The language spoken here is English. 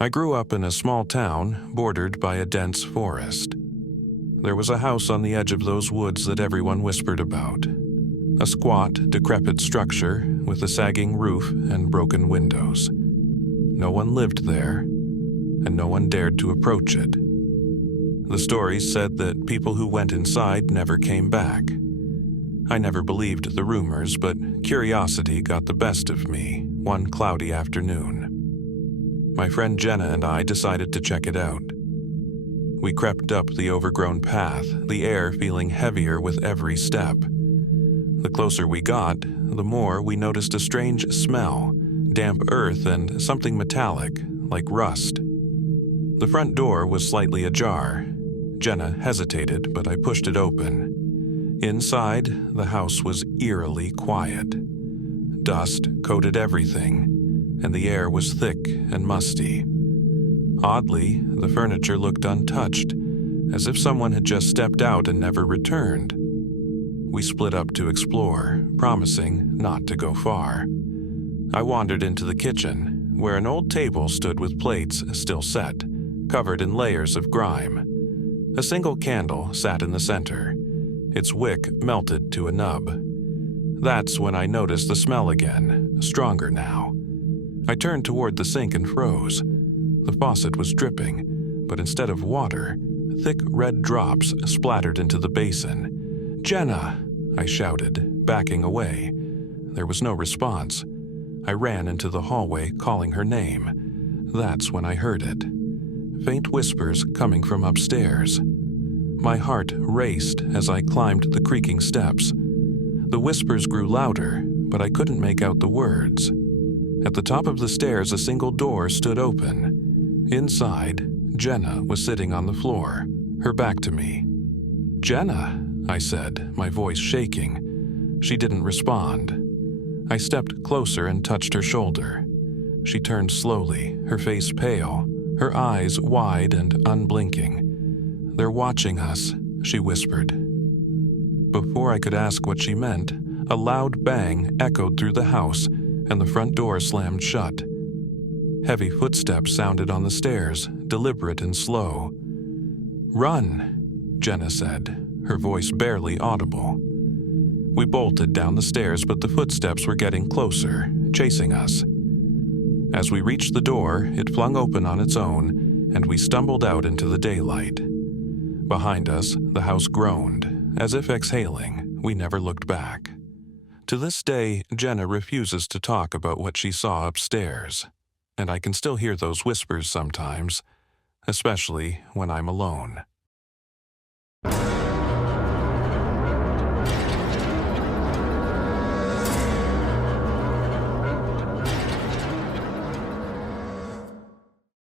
I grew up in a small town bordered by a dense forest. There was a house on the edge of those woods that everyone whispered about. A squat, decrepit structure with a sagging roof and broken windows. No one lived there, and no one dared to approach it. The stories said that people who went inside never came back. I never believed the rumors, but curiosity got the best of me one cloudy afternoon. My friend Jenna and I decided to check it out. We crept up the overgrown path, the air feeling heavier with every step. The closer we got, the more we noticed a strange smell, damp earth and something metallic, like rust. The front door was slightly ajar. Jenna hesitated, but I pushed it open. Inside, the house was eerily quiet. Dust coated everything, and the air was thick and musty. Oddly, the furniture looked untouched, as if someone had just stepped out and never returned. We split up to explore, promising not to go far. I wandered into the kitchen, where an old table stood with plates still set, covered in layers of grime. A single candle sat in the center, its wick melted to a nub. That's when I noticed the smell again, stronger now. I turned toward the sink and froze. The faucet was dripping, but instead of water, thick red drops splattered into the basin. "Jenna!" I shouted, backing away. There was no response. I ran into the hallway, calling her name. That's when I heard it. Faint whispers coming from upstairs. My heart raced as I climbed the creaking steps. The whispers grew louder, but I couldn't make out the words. At the top of the stairs, a single door stood open. Inside, Jenna was sitting on the floor, her back to me. "Jenna," I said, my voice shaking. She didn't respond. I stepped closer and touched her shoulder. She turned slowly, her face pale, her eyes wide and unblinking. "They're watching us," she whispered. Before I could ask what she meant, a loud bang echoed through the house, and the front door slammed shut. Heavy footsteps sounded on the stairs, deliberate and slow. "Run," Jenna said, her voice barely audible. We bolted down the stairs, but the footsteps were getting closer, chasing us. As we reached the door, it flung open on its own, and we stumbled out into the daylight. Behind us, the house groaned, as if exhaling. We never looked back. To this day, Jenna refuses to talk about what she saw upstairs, and I can still hear those whispers sometimes, especially when I'm alone.